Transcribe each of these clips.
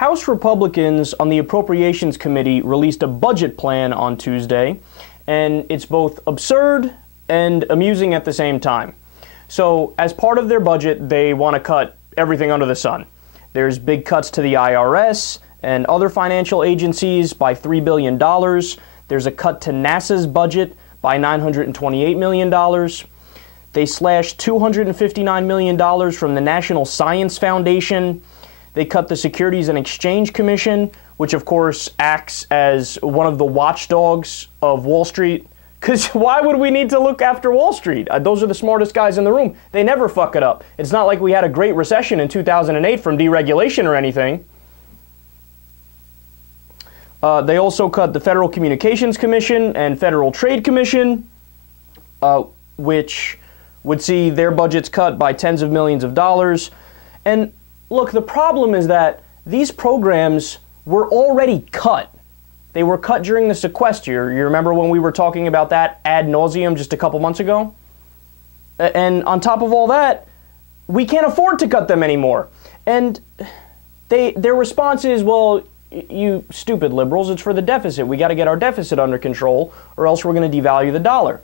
House Republicans on the Appropriations Committee released a budget plan on Tuesday, and it's both absurd and amusing at the same time. So, as part of their budget, they want to cut everything under the sun. There's big cuts to the IRS and other financial agencies by $3 billion. There's a cut to NASA's budget by $928 million. They slashed $259 million from the National Science Foundation. They cut the Securities and Exchange Commission, which of course acts as one of the watchdogs of Wall Street. Because why would we need to look after Wall Street? Those are the smartest guys in the room. They never fuck it up. It's not like we had a great recession in 2008 from deregulation or anything. They also cut the Federal Communications Commission and Federal Trade Commission, which would see their budgets cut by tens of millions of dollars. And look, the problem is that these programs were already cut. They were cut during the sequester. You remember when we were talking about that ad nauseum just a couple months ago? And on top of all that, we can't afford to cut them anymore. And their response is, well, you stupid liberals, it's for the deficit. We got to get our deficit under control or else we're going to devalue the dollar.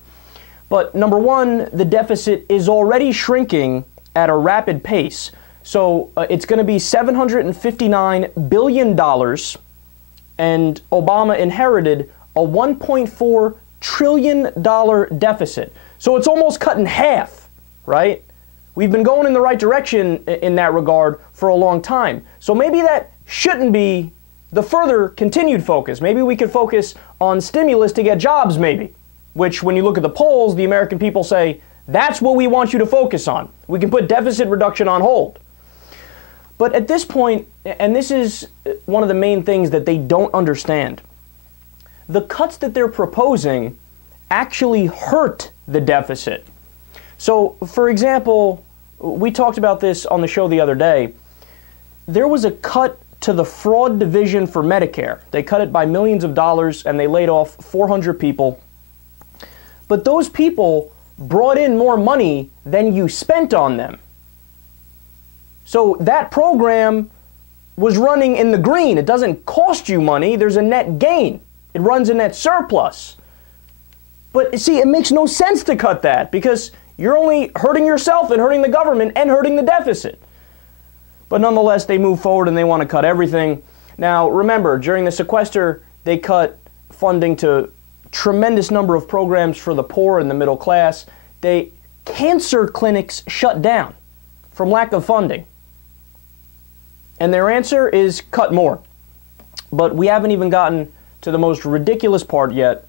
But number one, the deficit is already shrinking at a rapid pace. So it's going to be $759 billion, and Obama inherited a $1.4 trillion deficit. So it's almost cut in half, right? We've been going in the right direction in that regard for a long time. So maybe that shouldn't be the further continued focus. Maybe we could focus on stimulus to get jobs, maybe, which when you look at the polls, the American people say, that's what we want you to focus on. We can put deficit reduction on hold. But at this point, and this is one of the main things that they don't understand, the cuts that they're proposing actually hurt the deficit. So, for example, we talked about this on the show the other day. There was a cut to the fraud division for Medicare. They cut it by millions of dollars and they laid off 400 people. But those people brought in more money than you spent on them. So that program was running in the green. It doesn't cost you money. There's a net gain. It runs a net surplus. But see, it makes no sense to cut that because you're only hurting yourself and hurting the government and hurting the deficit. But nonetheless, they move forward and they want to cut everything. Now, remember, during the sequester, they cut funding to tremendous number of programs for the poor and the middle class. Cancer clinics shut down from lack of funding. And their answer is cut more. But we haven't even gotten to the most ridiculous part yet.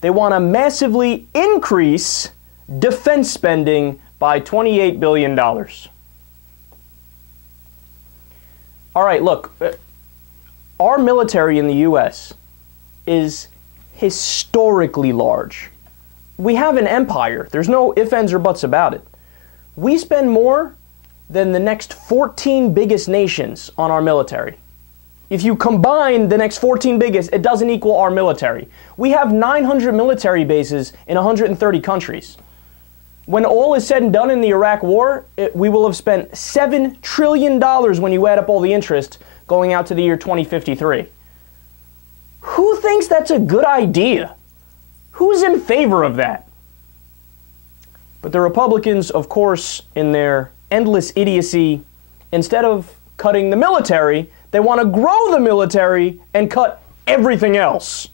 They want to massively increase defense spending by $28 billion. All right, look, our military in the U.S. is historically large. We have an empire. There's no ifs, ands, or buts about it. We spend more than the next 14 biggest nations on our military. If you combine the next 14 biggest, it doesn't equal our military. We have 900 military bases in 130 countries. When all is said and done in the Iraq War, we will have spent $7 trillion when you add up all the interest going out to the year 2053. Who thinks that's a good idea? Who's in favor of that? But the Republicans, of course, in their endless idiocy, instead of cutting the military, they want to grow the military and cut everything else.